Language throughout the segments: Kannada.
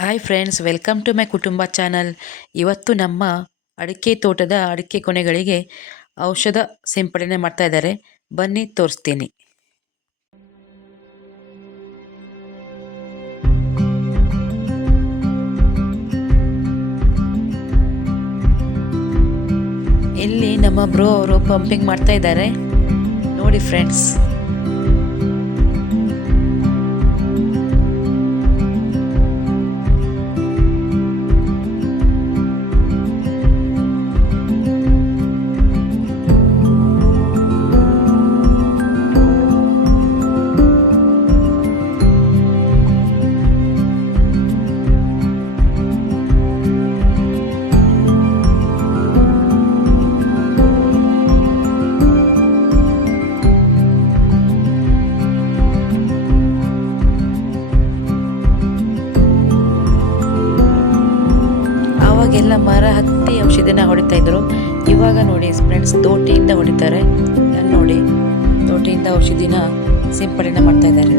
Hi friends, welcome to my ಕುಟುಂಬ ಚಾನಲ್. ಇವತ್ತು ನಮ್ಮ ಅಡಿಕೆ ತೋಟದ ಅಡಿಕೆ ಕೊನೆಗಳಿಗೆ ಔಷಧ ಸಿಂಪಡಣೆ ಮಾಡ್ತಾ ಇದ್ದಾರೆ. ಬನ್ನಿ ತೋರಿಸ್ತೀನಿ. ಇಲ್ಲಿ ನಮ್ಮ ಬ್ರೋ ಅವರು ಪಂಪಿಂಗ್ ಮಾಡ್ತಾ ಇದ್ದಾರೆ ನೋಡಿ ಫ್ರೆಂಡ್ಸ್. ಅವಾಗೆಲ್ಲ ಮರ ಹತ್ತಿ ಔಷಧಿನ ಹೊಡಿತಾ ಇದ್ರು. ಇವಾಗ ನೋಡಿ ಫ್ರೆಂಡ್ಸ್, ತೋಟಿಯಿಂದ ಹೊಡಿತಾರೆ. ನೋಡಿ, ತೋಟಿಯಿಂದ ಔಷಧಿನ ಸಿಂಪಡಣೆ ಮಾಡ್ತಾ ಇದ್ದಾರೆ.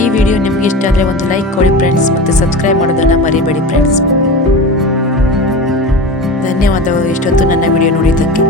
ಈ ವಿಡಿಯೋ ನಿಮಗೆ ಇಷ್ಟ ಆದರೆ ಒಂದು ಲೈಕ್ ಕೊಡಿ ಫ್ರೆಂಡ್ಸ್, ಮತ್ತು ಸಬ್ಸ್ಕ್ರೈಬ್ ಮಾಡೋದನ್ನು ಮರಿಬೇಡಿ ಫ್ರೆಂಡ್ಸ್. ಧನ್ಯವಾದಗಳು ಇಷ್ಟೊತ್ತು ನನ್ನ ವಿಡಿಯೋ ನೋಡಿದ್ದಕ್ಕೆ.